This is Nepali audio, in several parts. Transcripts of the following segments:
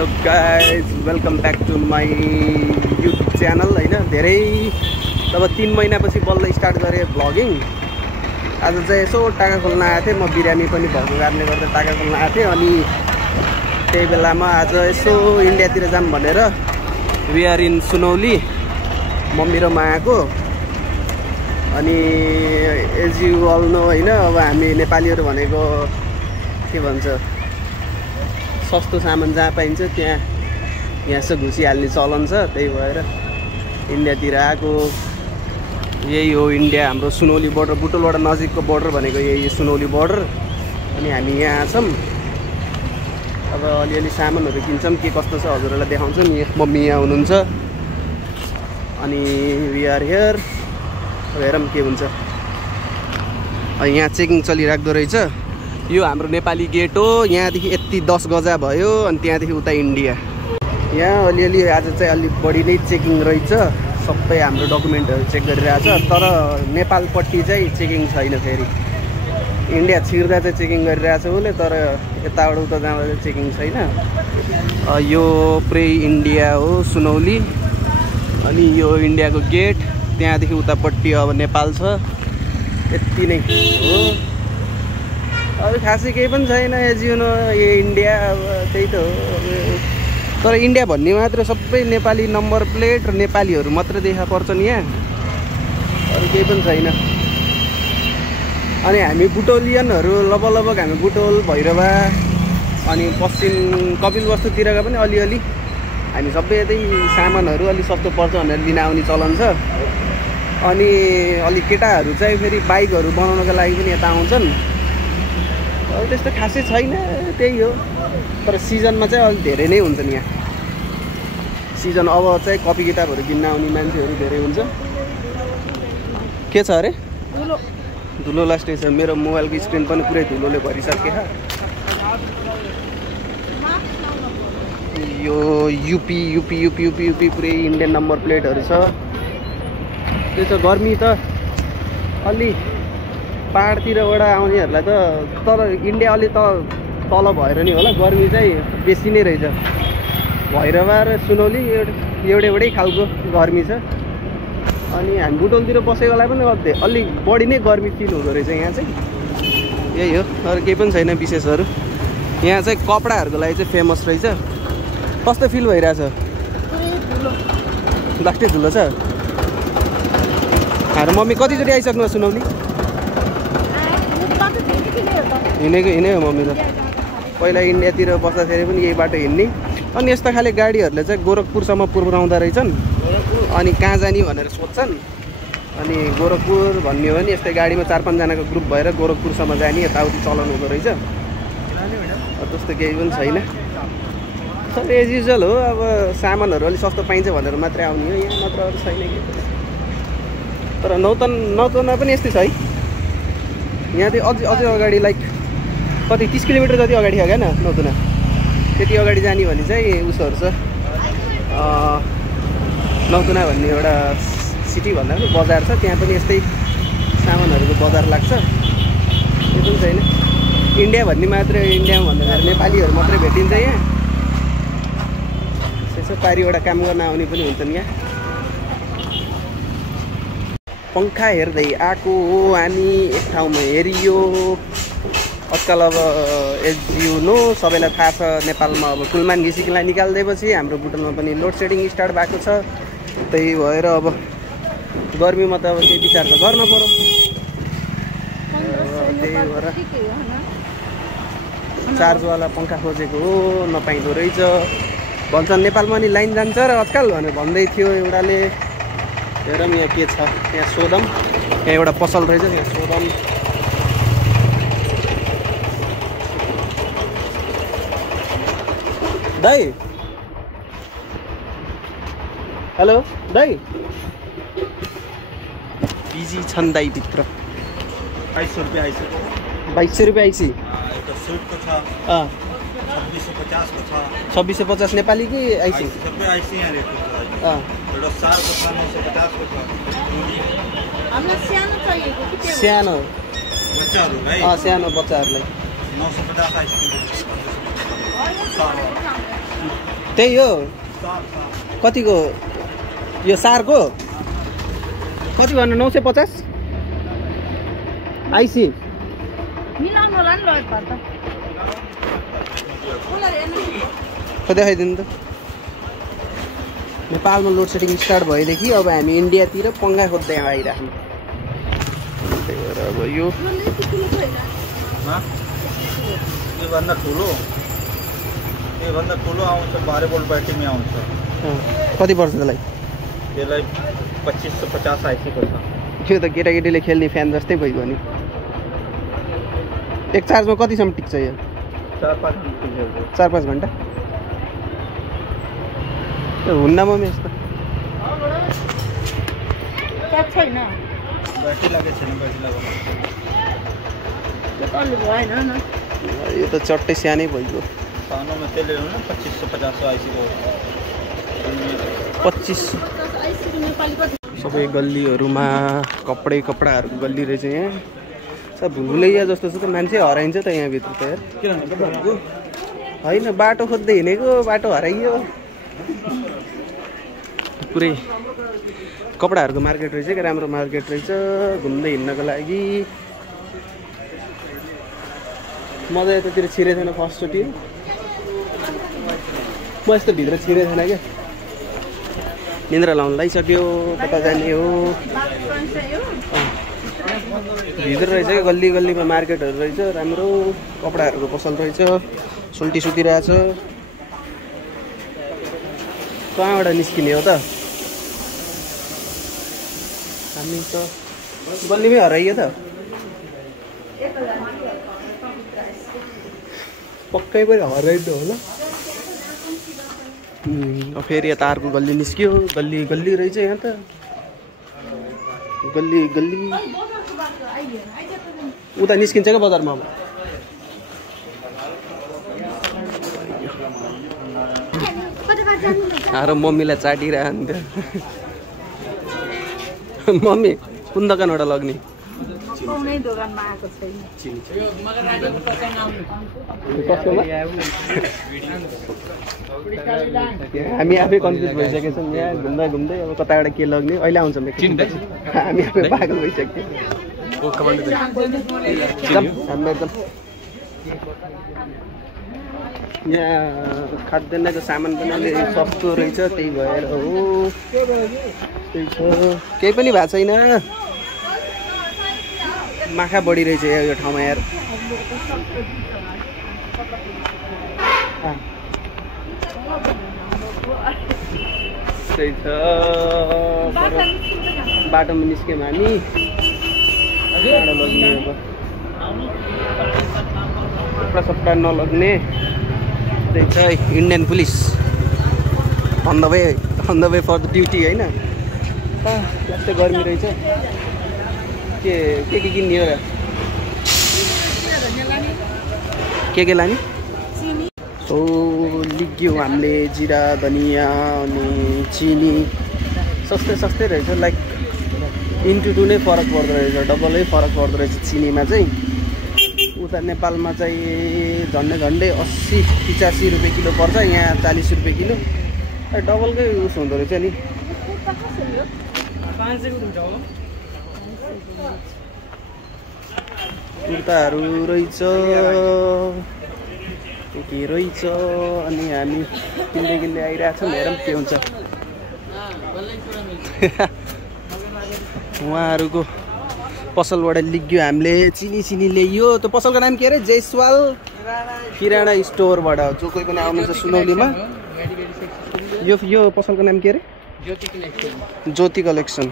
Hello guys, welcome back to my YouTube channel. होइन, धेरै तब 3 महिनापछि बल्ल स्टार्ट गरेँ भ्लगिङ। आज चाहिँ यसो टाका खोल्न आएको थिएँ, म बिरामी पनि भएको कारणले गर्दा टाका खोल्न आएको थिएँ। अनि त्यही बेलामा आज यसो इन्डियातिर जाऊँ भनेर we are in Sunauli, mummy र म आएको। अनि एज यु अल नो होइन, अब हामी नेपालीहरू भनेको के भन्छ, सस्तो सामान जहाँ पाइन्छ यहाँ चाहिँ घुसिहाल्ने चलन छ। त्यही भएर इन्डियातिर आएको। यही हो इन्डिया, हाम्रो सुनौली बोर्डर, बुटोलबाट नजिकको बोर्डर भनेको यही सुनौली बोर्डर। अनि हामी यहाँ छौँ। अब अलिअलि सामानहरू किन्छौँ, के कस्तो छ हजुरहरूलाई देखाउँछौँ। मम्मी यहाँ हुनुहुन्छ अनि वी आर हियर। हेरौँ के हुन्छ। यहाँ चेकिङ चलिराख्दो रहेछ। यो हाम्रो नेपाली गेट हो। यहाँदेखि यति 10 गजा भयो अनि त्यहाँदेखि उता इन्डिया। यहाँ अलिअलि आज चाहिँ अलिक बढी नै चेकिङ रहेछ। सबै हाम्रो डकुमेन्टहरू चेक गरिरहेछ। तर नेपालपट्टि चाहिँ चेकिङ छैन। फेरि इन्डिया छिर्दा चाहिँ चेकिङ गरिरहेछ उसले, तर यताबाट उता जाँदा चाहिँ चेकिङ छैन। यो पुरै इन्डिया हो सुनौली। अनि यो इन्डियाको गेट, त्यहाँदेखि उतापट्टि अब नेपाल छ। यति नै हो, अरू खासै केही पनि छैन। एज यु नो यो इन्डिया अब त्यही त हो। तर इन्डिया भन्ने मात्र सबै नेपाली नम्बर प्लेट र नेपालीहरू मात्र देखा पर्छन् यहाँ, अरू केही पनि छैन। अनि हामी बुटोलियनहरू लगभग हामी बुटोल, भैरवा अनि पश्चिम कपिलवस्तुतिरका पनि अलिअलि हामी सबै यतै सामानहरू अलिक सस्तो पर्छ भनेर लिन आउने चलन छ। अनि अलिक केटाहरू चाहिँ फेरि बाइकहरू बनाउनको लागि पनि यता आउँछन्। अब त्यस्तो खासै छैन, त्यही हो। तर सिजनमा चाहिँ अलिक धेरै नै हुन्छन् यहाँ। सिजन अब चाहिँ कपी किताबहरू किन्न आउने मान्छेहरू धेरै हुन्छ। के छ अरे? धुलो लास्टै छ। मेरो मोबाइलको स्क्रिन पनि पुरै धुलोले भरिसके। यो युपी पुरै इन्डियन नम्बर प्लेटहरू छ। त्यो छ। गर्मी त अलि पाहाडतिरबाट आउनेहरूलाई त, तर इन्डिया अलि तल भएर नि होला, गर्मी चाहिँ बेसी नै रहेछ। भैरवा र सुनौली एउटै खालको गर्मी छ। अनि हामी बुटोलतिर बसेकोलाई पनि अलिक बढी नै गर्मी फिल हुँदो रहेछ यहाँ चाहिँ। यही हो, अरू केही पनि छैन विशेषहरू। यहाँ चाहिँ कपडाहरूको लागि चाहिँ फेमस रहेछ। कस्तो फिल भइरहेछ? लास्टै धुलो छ। हाम्रो मम्मी कतिचोटि आइसक्नु सुनौली? हिँडेको मम्मी त। पहिला इन्डियातिर बस्दाखेरि पनि यही बाटो हिँड्ने। अनि यस्ता खाले गाडीहरूले चाहिँ गोरखपुरसम्म पुर्याउँदा रहेछन्। अनि कहाँ जाने भनेर सोध्छन्। अनि गोरखपुर भन्ने हो भने यस्तै गाडीमा 4-5 जनाको ग्रुप भएर गोरखपुरसम्म जाने यताउति चलन हुँदो रहेछ। त्यस्तो केही पनि छैन। सर एज युजल हो। अब सामानहरू अलिक सस्तो पाइन्छ भनेर मात्रै आउने हो यहाँ, मात्र अरू छैन कि। तर नौतनमा पनि यस्तै छ है। यहाँ चाहिँ अझै अगाडि लाइक कति 30 किलोमिटर जति अगाडि छ क्या नौतुना। त्यति अगाडि जाने भने चाहिँ उसहरू छ, नौतुना भन्ने एउटा सिटी भन्दा पनि बजार छ। त्यहाँ पनि यस्तै सामानहरूको बजार लाग्छ। त्यो पनि छैन। इन्डिया भन्ने मात्रै, इन्डियामा भन्दाखेरि नेपालीहरू मात्रै भेटिन्छ यहाँ। यसो पारिबाट काम गर्न आउने पनि हुन्छन् यहाँ। पङ्खा हेर्दै आएको हो हामी, एक ठाउँमा हेरियो। आजकल अब एज यु नो सबैलाई थाहा छ, नेपालमा अब कुलमान घिसिकलाई निकालिदिएपछि हाम्रो बुटोलमा पनि लोड सेडिङ स्टार्ट भएको छ। त्यही भएर अब गर्मीमा त अब केही विचार त गर्न पर्यो। त्यही भएर चार्जवाला पङ्खा खोजेको हो, नपाइँदो रहेछ भन्छन्। नेपालमा नि लाइन जान्छ र आजकल भनेर भन्दै थियो एउटाले। हेरौँ यहाँ के छ, यहाँ सोधौँ। यहाँ एउटा पसल रहेछ, यहाँ सोधौँ। दाइ, हेलो दाइ। बिजी छन् दाइ भित्र। 2200 रुपियाँ आइसी। 2200 रुपियाँ आइसी। एउटा सुटको छ। 2650 को छ। 2650 नेपाली कि आइसी? सबै आइसी यहाँ रेट छ। एउटा सारको छ 950 को छ। हामीलाई सानो चाहिएको कि त्यो? सानो बच्चाहरूलाई? सानो बच्चाहरूलाई 950 आइसी। त्यही हो कतिको यो सारको कति भन्नु 950 आइसी मिलाउनु होला नि ल त देखाइदिनु त नेपालमा लोड सेडिङ स्टार्ट भएदेखि अब हामी इन्डियातिर पङ्गा खोज्दै आइराख्नु त्यही भएर अब यो योभन्दा ठुलो आउँछ 12 भोल्ट ब्याट्रीमा आउँछ कति पर्छ त्यसलाई 2550 आइसीको छ त्यो त केटाकेटीले खेल्ने फ्यान जस्तै भइगयो नि एक चार्जमा कतिसम्म टिक्छ यो 4-5 घन्टा हुन्न मम्मी यस्तो छैन ब्याट्री लागेको छैन ब्याट्री भएन यो त चट्टै सानै भइगयो सानोमा त्यसले हो न 2550 आइसीको 25 सबै गल्लीहरूमा कपडाहरूको गल्ली रहेछ यहाँ सब भुलभुलैया जस्तो छ त मान्छे हराइन्छ त यहाँभित्र त यार होइन बाटो खोज्दै हिँडेको बाटो हराइयो पुरै कपडाहरूको मार्केट रहेछ क्या राम्रो मार्केट रहेछ घुम्दै हिँड्नको लागि मजा यतातिर छिरेको छैन फर्स्टचोटि म यस्तो भित्र छिरेको छैन क्या निन्द्रा लाउनु लागिसक्यो कता जाने हो भित्र रहेछ क्या गल्ली गल्लीमा मार्केटहरू रहेछ राम्रो कपडाहरूको पसल रहेछ सुल्टी सुतिरहेछ कहाँबाट निस्किने हो त हामी त गल्लीमै हराइयो त पक्कै पनि हराइदियो होला फेरि यता अर्को गल्ली निस्क्यो गल्ली गल्ली रहेछ यहाँ त गल्ली गल्ली उता निस्किन्छ क्या बजारमा अब र मम्मीलाई चाटिरहन्थ्यो मम्मी कुन दोकानबाट लग्ने दोकानमा आएको छैन हामी आफै कन्फ्युज भइसकेको छौँ यहाँ घुम्दा घुम्दै अब कताबाट के लग्ने अहिले आउँछ हामी आफै पागल भइसक्यो यहाँ खाद्यान्नको सामान पनि अलि सस्तो रहेछ त्यही भएर हो त्यही छ केही पनि भएको छैन माखा बढी रहेछ यो ठाउँमा यार त्यही छ बाटोमा निस्क्यौँ हामी लग्ने अब कपडा सपडा नलग्ने त्यही छ Indian police on the way for the duty होइन यस्तै गर्मी रहेछ के किन्ने हो र के लाने सो लिग्यो हामीले जिरा धनिया अनि चिनी सस्तै रहेछ लाइक इन्टु 2 नै फरक पर्दो रहेछ डबलै फरक पर्दो रहेछ चिनीमा चाहिँ उता नेपालमा चाहिँ झन्डै 80-85 रुपियाँ किलो पर्छ यहाँ 40 रुपियाँ किलो डबलकै उस हुँदो रहेछ नि कुर्ताहरू रहेछ के रहेछ अनि हामी किन्दै आइरहेछौँ हेरौँ के हुन्छ उहाँहरूको पसलबाट लिग्यो हामीले चिनी ल्याइयो त्यो पसलको नाम के अरे जयसवाल किराना स्टोरबाट जो कोही पनि आउनुहुन्छ सुनौलीमा यो पसलको नाम के अरे ज्योति कलेक्सन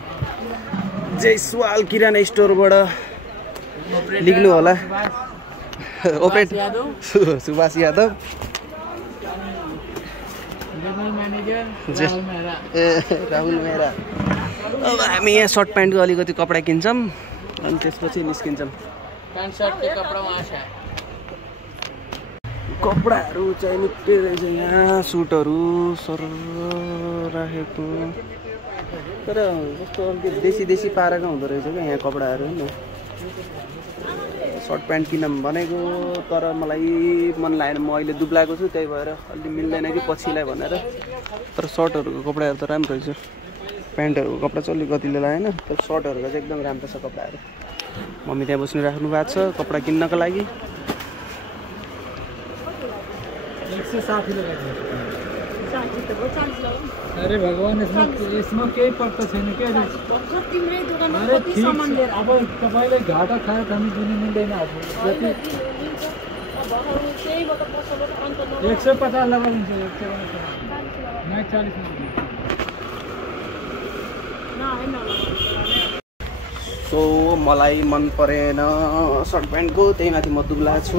जयसवाल किराना स्टोरबाट लिग्नु होला ओपेट सुभाष यादव राहुल मेहरा अब हामी यहाँ सर्ट प्यान्टको अलिकति कपडा किन्छौँ अनि त्यसपछि निस्किन्छौँ कपडाहरू चाहिँ निकै रहेछ यहाँ सुटहरू सर राखेको तर कस्तो अलिकति देशी पाराको हुँदो रहेछ क्या यहाँ कपडाहरू होइन सर्ट प्यान्ट किनौँ भनेको तर मलाई मन लागेन म अहिले दुब्लाएको छु त्यही भएर अलि मिल्दैन कि पछिलाई भनेर तर सर्टहरूको कपडाहरू त राम्रो रहेछ प्यान्टहरूको कपडा चाहिँ अलिक गतिले लागेन तर सर्टहरूको चाहिँ एकदम राम्रो छ कपडाहरू मम्मी त्यहाँ बस्नु राख्नु भएको छ कपडा किन्नको लागि अरे भगवान् यसमा केही पत्ता छैन के तिम्रै दोकानमा कति सामान लिएर अब तपाईँले घाटा खाएर हामी दिनु मिल्दैन अब 150 लगाइदिन्छ 140 सो मलाई मन परेन सर्ट प्यान्टको त्यही माथि म दुब्ला छु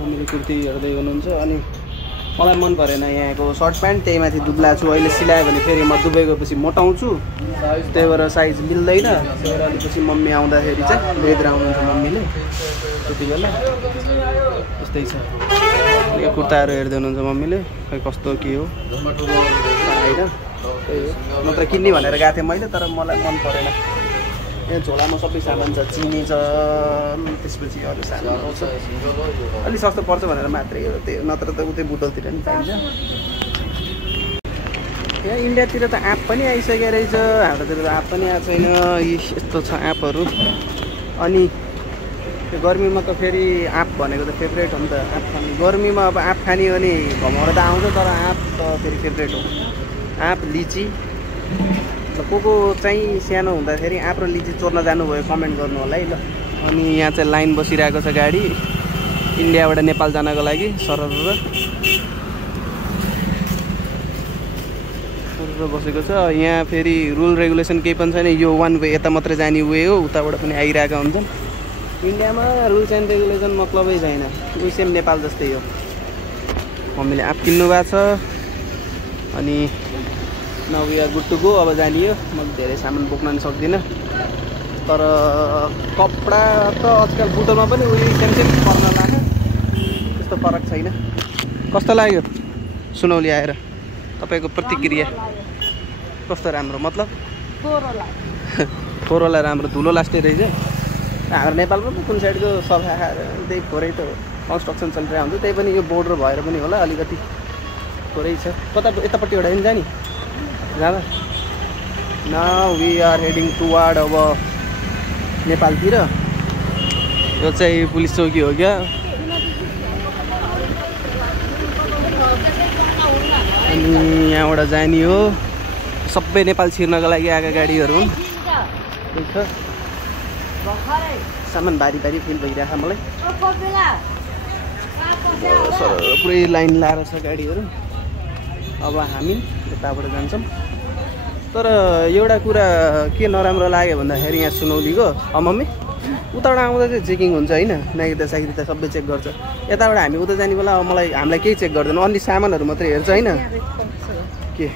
मम्मीले कुर्ती हेर्दै हुनुहुन्छ अनि मलाई मन परेन यहाँको सर्ट प्यान्ट त्यही माथि दुब्ला छु अहिले सिलायो भने फेरि म दुबई गएपछि मोटाउँछु त्यही भएर साइज मिल्दैन त्यही भएर अलिपछि मम्मी आउँदाखेरि चाहिँ लिएर आउनुहुन्छ मम्मीले त्यति बेला त्यस्तै छ यो कुर्ताहरू हेर्दै हुनुहुन्छ मम्मीले खै कस्तो के हो होइन त्यही हो नत्र किन्ने भनेर गएको थिएँ मैले तर मलाई मन परेन यहाँ झोलामा सबै सामान छ चिनी छ त्यसपछि अरू सामानहरू छ अलिक सस्तो पर्छ भनेर मात्रै हो त्यो नत्र त उतै बुटलतिर नि पाइन्छ यहाँ इन्डियातिर त एप पनि आइसकेको रहेछ हाम्रोतिर त एप पनि आएको छैन यस्तो छ एपहरू अनि त्यो गर्मीमा त फेरि आँप भनेको त फेभरेट हो नि त आँप खाने गर्मीमा अब आँप खाने भने घमाएर त आउँछ तर आँप त फेरि फेभरेट हो आँप लिची को चाहिँ सानो हुँदाखेरि आँप र लिची चोर्न जानुभयो कमेन्ट गर्नु होला है ल अनि यहाँ चाहिँ लाइन बसिरहेको छ गाडी इन्डियाबाट नेपाल जानको लागि सरर बसेको छ यहाँ फेरि रुल रेगुलेसन केही पनि छैन यो वान वे यता मात्रै जाने वे हो उताबाट पनि आइरहेका हुन्छन् इन्डियामा रुल्स एन्ड रेगुलेसन मतलबै छैन उही सेम नेपाल जस्तै हो मम्मीले आँप किन्नु भएको छ अनि now we are good to go अब जाने हो म धेरै सामान बोक्न नि सक्दिनँ तर कपडा त आजकल बुटलमा पनि उही सेम सेम पर्न लाग्यो त्यस्तो फरक छैन कस्तो लाग्यो सुनौली आएर तपाईँको प्रतिक्रिया कस्तो राम्रो मतलब फोहोरलाई राम्रो धुलो लास्ने रहेछ हाम्रो नेपालमा पनि कुन साइडको सफा खाएर त्यही थोरै त कन्स्ट्रक्सन चलिरहेको हुन्छ त्यही पनि यो बोर्डर भएर पनि होला अलिकति थोरै छ कता यतापट्टि एउटा नि जाने जाँदा now we are heading toward अब नेपालतिर यो चाहिँ पुलिस चौकी हो क्या अनि यहाँबाट जाने हो सबै नेपाल छिर्नको लागि आएका गाडीहरू हुन् छ सामान भारी भारी फिल भइरहेको मलाई पुरै लाइन लाएर छ गाडीहरू अब हामी यताबाट जान्छौँ तर एउटा कुरा के नराम्रो लाग्यो भन्दाखेरि यहाँ सुनौलीको मम्मी उताबाट आउँदा चाहिँ चेकिङ हुन्छ होइन नागरिकता सागरिकता सबै चेक गर्छ यताबाट हामी उता जाने बेला अब हामीलाई केही चेक गर्दैन अन्ली सामानहरू मात्रै हेर्छ होइन के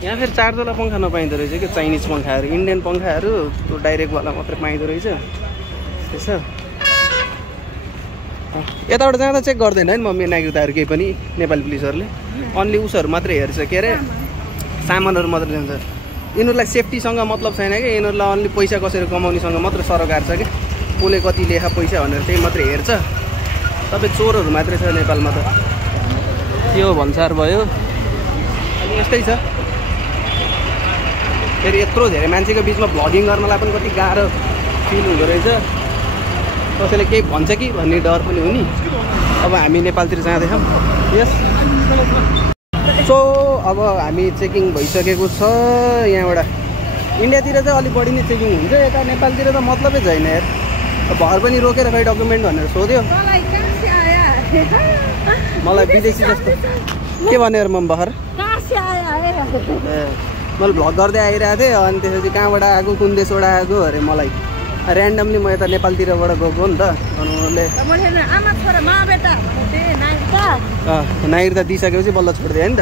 यहाँ फेरि चार्जवाला पङ्खा नपाइँदो रहेछ क्या चाइनिज पङ्खाहरू इन्डियन पङ्खाहरू त्यो डाइरेक्टवाला मात्रै पाइँदो रहेछ त्यसो यताबाट जाँदा चेक गर्दैन नि मम्मी नागरिकताहरू केही पनि नेपाली पुलिसहरूले अन्ली उसहरू मात्रै हेर्छ के अरे सामानहरू मात्रै जान्छ यिनीहरूलाई सेफ्टीसँग मतलब छैन क्या यिनीहरूलाई अन्ली पैसा कसरी कमाउनेसँग मात्रै सरकार छ क्या कसले कति लेखा पैसा भनेर त्यही मात्रै हेर्छ सबै चोरहरू मात्रै छ नेपालमा त के हो भन्सार भयो अनि यस्तै छ फेरि यत्रो धेरै मान्छेको बिचमा भ्लगिङ गर्नलाई पनि कति गाह्रो फिल हुँदो रहेछ कसैले केही भन्छ कि भन्ने डर पनि हो नि अब हामी नेपालतिर जाँदैछौँ यस सो अब हामी चेकिङ भइसकेको छ यहाँबाट इन्डियातिर चाहिँ अलिक बढी नै चेकिङ हुन्छ यता नेपालतिर त मतलबै छैन यार भर पनि रोकेर खै डकुमेन्ट भनेर सोध्यो मलाई विदेशी जस्तो के भन्यो म भर्खर मैले भ्लग गर्दै आइरहेको थिएँ अनि त्यसपछि कहाँबाट आएको कुन देशबाट आएको अरे मलाई ऱ्यान्डमली म यता नेपालतिरबाट गएको नि त अनि उनले नागरिकता दिइसकेपछि बल्ल छोडिदियो नि त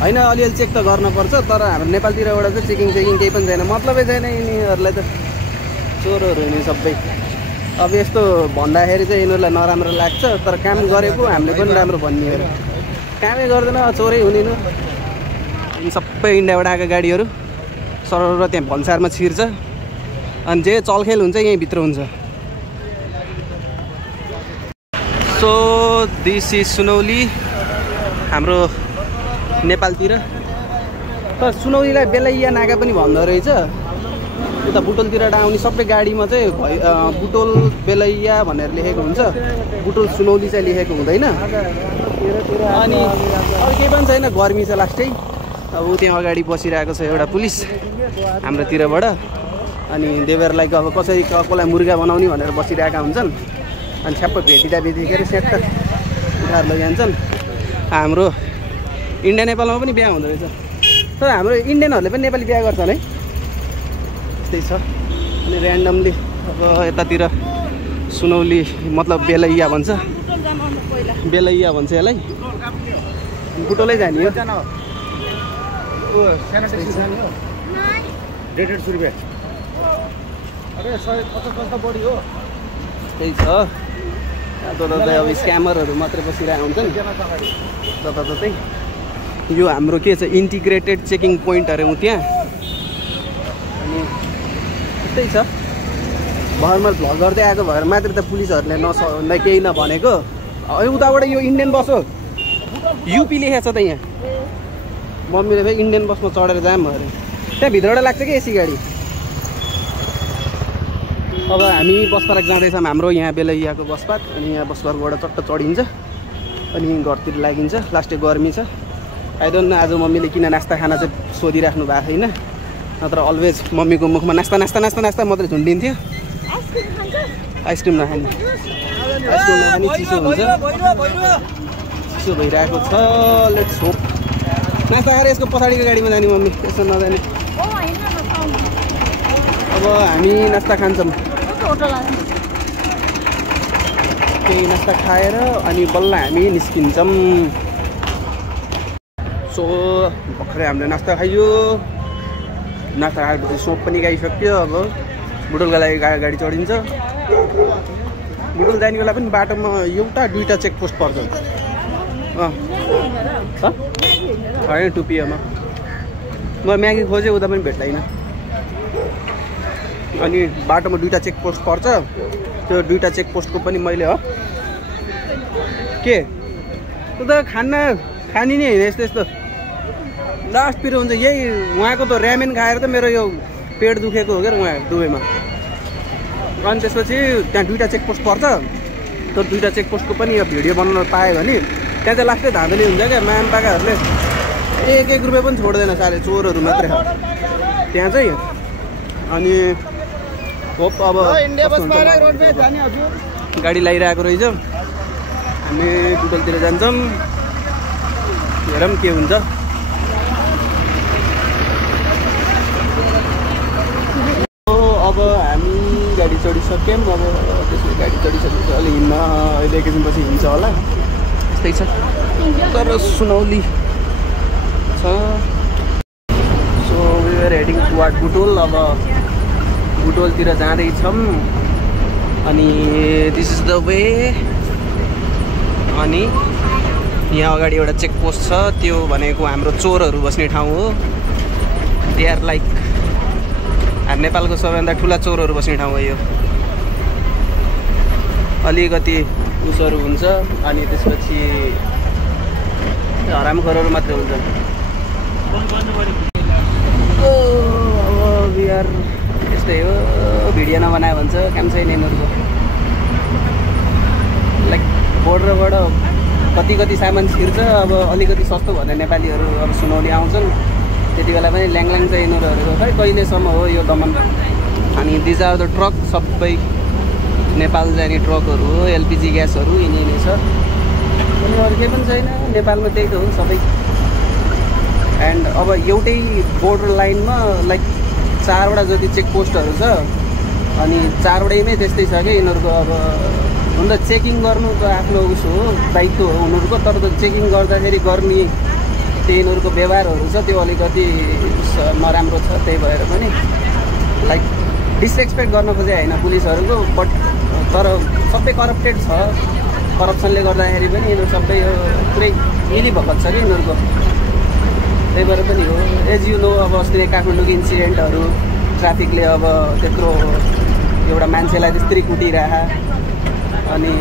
होइन अलिअलि चेक त गर्नुपर्छ तर हाम्रो नेपालतिरबाट चाहिँ चेकिङ केही पनि छैन मतलबै छैन यिनीहरूलाई त चोरहरू हुने सबै अब यस्तो भन्दाखेरि चाहिँ यिनीहरूलाई नराम्रो लाग्छ, तर काम गरेको हामीले पनि राम्रो भन्ने हो। कामै गर्दैन चोरै हुँदैन। अनि सबै इन्डियाबाट आएका गाडीहरू सरर त्यहाँ भन्सारमा छिर्छ अनि जे चलखेल हुन्छ यहीँभित्र हुन्छ। सो दिस इज सुनौली हाम्रो नेपालतिर। तर सुनौलीलाई बेलैया नाका पनि भन्दो रहेछ। यता बुटोलतिरबाट आउने सबै गाडीमा चाहिँ बुटोल बेलैया भनेर लेखेको हुन्छ, बुटोल सुनौली चाहिँ लेखेको हुँदैन। अनि अरू केही पनि छैन, गर्मी छ लास्टै। अब त्यहाँ अगाडि बसिरहेको छ एउटा पुलिस हाम्रोतिरबाट। अनि देवेरलाई अब कसरी कसलाई मुर्गा बनाउने भनेर बसिरहेका हुन्छन्। अनि छ्याप्प भेटिदिएर सेट उठाएर लैजान्छन्। हाम्रो इन्डिया नेपालमा पनि बिहा हुँदो रहेछ, तर हाम्रो इन्डियनहरूले पनि नेपाली बिहा गर्छन् है, त्यस्तै छ। अनि ऱ्यान्डमली अब यतातिर सुनौली मतलब बेलैया भन्छ, बेलैया भन्छ यसलाई। बुटोलै जाने हो। त्यही छ। जताततै अब स्क्यामरहरू मात्रै बसिरहेको हुन्छन् जताततै। यो हाम्रो के छ इन्टिग्रेटेड चेकिङ पोइन्ट अरे त्यहाँ। अनि त्यस्तै छ। भर्खर भ्लग गर्दै आएको भएर मात्र त पुलिसहरूले केही नभनेको। उताबाट यो इन्डियन बस हो, युपी लेखेको छ त यहाँ। मम्मीले फेरि इन्डियन बसमा चढेर जाम अरे। त्यहाँ भित्रबाट लाग्छ कि एसी गाडी। अब हामी बस पार्क जाँदैछौँ, हाम्रो यहाँ बेलैयाको बस पार्क। अनि यहाँ बस पार्कबाट चट्ट चढिन्छ अनि घरतिर लागिन्छ। लास्टै गर्मी छ। आई डोन्ट नो आज मम्मीले किन नास्ता खाना चाहिँ सोधिराख्नु भएको छैन, नत्र अलवेज मम्मीको मुखमा नास्ता नास्ता नास्ता नास्ता मात्रै झुन्डिन्थ्यो। आइसक्रिम नखाने, आइसक्रिम नखाने चिसो हुन्छ, चिसो भइरहेको छ। लेट्स होप नास्ता खाएर यसको पछाडिको गाडीमा जाने मम्मी, त्यसो नजाने। अब हामी नास्ता खान्छौँ, केही नास्ता खाएर अनि बल्ल हामी निस्किन्छौँ। सो भर्खरै हामीले नास्ता खाइयो। नास्ता खाएपछि सोप पनि गाइसक्यो। अब बुटोलको लागि गाडी चढिन्छ। बुटोल जाने बेला पनि बाटोमा एउटा दुईवटा चेकपोस्ट पर्छ। होइन टुपियामा म म्यागी खोजेँ, उता पनि भेट्दैन। अनि बाटोमा दुईवटा चेकपोस्ट पर्छ। त्यो दुईवटा चेकपोस्टको पनि मैले के त्यो त खानी नै होइन, यस्तो यस्तो लास्ट पिरो हुन्छ। यही उहाँको त ऱ्यामेन खाएर त मेरो यो पेट दुखेको हो क्या उहाँ दुबईमा। अनि त्यसपछि त्यहाँ दुईवटा चेकपोस्ट पर्छ। त्यो दुईवटा चेकपोस्टको पनि यो भिडियो बनाउन पायो भने त्यहाँ चाहिँ लास्टै धाँधली हुन्छ क्या। मामपाकाहरूले एक रुपियाँ पनि छोड्दैन, साह्रै चोरहरू मात्रै त्यहाँ चाहिँ। अनि होप अब गाडी लगाइरहेको रहेछ। हामी बुटोलतिर जान्छौँ, हेरौँ के हुन्छ। अब हामी गाडी चढिसक्यौँ। अब त्यसको गाडी चढिसकेपछि अलि हिँड्न अहिले एकैछिनपछि हिँड्छ होला, त्यस्तै छ। तर सुनौली छ। So we are heading toward Butwal. अब बुटोलतिर जाँदैछौँ। अनि दिस इज द वे। अनि यहाँ अगाडि एउटा चेकपोस्ट छ, त्यो भनेको हाम्रो चोरहरू बस्ने ठाउँ हो। दे आर लाइक नेपालको सबैभन्दा ठुला चोरहरू बस्ने ठाउँ हो यो। अलिकति उसहरू हुन्छ अनि त्यसपछि हरामखोरहरू मात्रै हुन्छ। बिहार त्यस्तै हो, भिडियो नबनायो भन्छ, काम छैन यिनीहरूको। लाइक बोर्डरबाट कति सामान छिर्छ। अब अलिकति सस्तो भन्दा नेपालीहरू अब सुनौली आउँछन्, त्यति बेला पनि ल्याङल्याङ चाहिँ यिनीहरूको खै कहिलेसम्म हो यो दमन। अनि दिज आर द ट्रक, सबै नेपाल जाने ट्रकहरू हो। एलपिजी ग्यासहरू यिनी छ। अनि अरू केही पनि छैन नेपालमा, त्यही त हो सबै। एन्ड अब एउटै बोर्डर लाइनमा लाइक 4वटा जति चेकपोस्टहरू छ। अनि 4वटैमै त्यस्तै छ कि यिनीहरूको। अब हुन त चेकिङ गर्नु त आफ्नो उस हो, दायित्व हो उनीहरूको। तर त चेकिङ गर्दाखेरि गर्ने त्यो यिनीहरूको व्यवहारहरू छ, त्यो अलिकति नराम्रो छ। त्यही भएर पनि लाइक डिसरेस्पेक्ट गर्न खोजे होइन पुलिसहरूको, बट तर सबै करप्टेड छ। करप्सनले गर्दाखेरि पनि यिनीहरू सबै यो पुरै मिलिभगत छ कि यिनीहरूको। त्यही भएर पनि हो, एज यु नो अब अस्ति काठमाडौँको इन्सिडेन्टहरू, ट्राफिकले अब त्यत्रो एउटा मान्छेलाई त्यस्तै कुटिरह, अनि